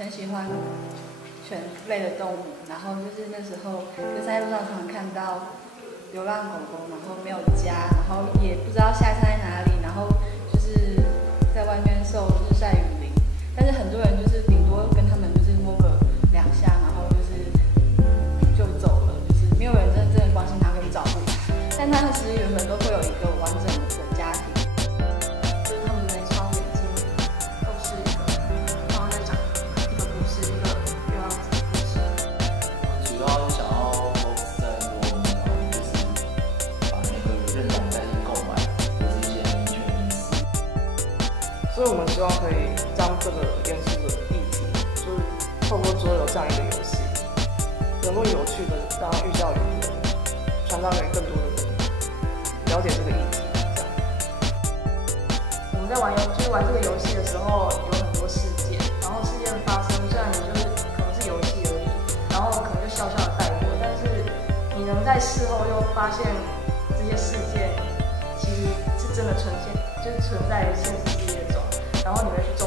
很喜欢犬类的动物，然后就是那时候就在路上常常看到流浪狗狗，然后没有家，然后也不知道下一餐在哪里，然后就是在外面受日晒雨淋，但是很多人就是顶多跟他们就是摸个2下，然后就走了，就是没有人真正关心它跟照顾它，但它其实原本都会有一个完整的家庭。就是他们的双眼睛都是一个，然后在讲一个故事，一个流浪者的故事。主要想要 focus 在说，就是把那个认同代替购买，或是一些民权隐私。所以我们希望可以将这个严肃的议题，就是透过桌游这样一个游戏，能够有趣的让寓教于乐，传达给更多的人了解这个议题。我们在玩这个游戏的时候，有很多事件，然后事件发生，虽然你就是可能是游戏而已，然后可能就笑笑的带过，但是你能在事后又发现这些事件其实是真的就是存在现实世界中，然后你会去重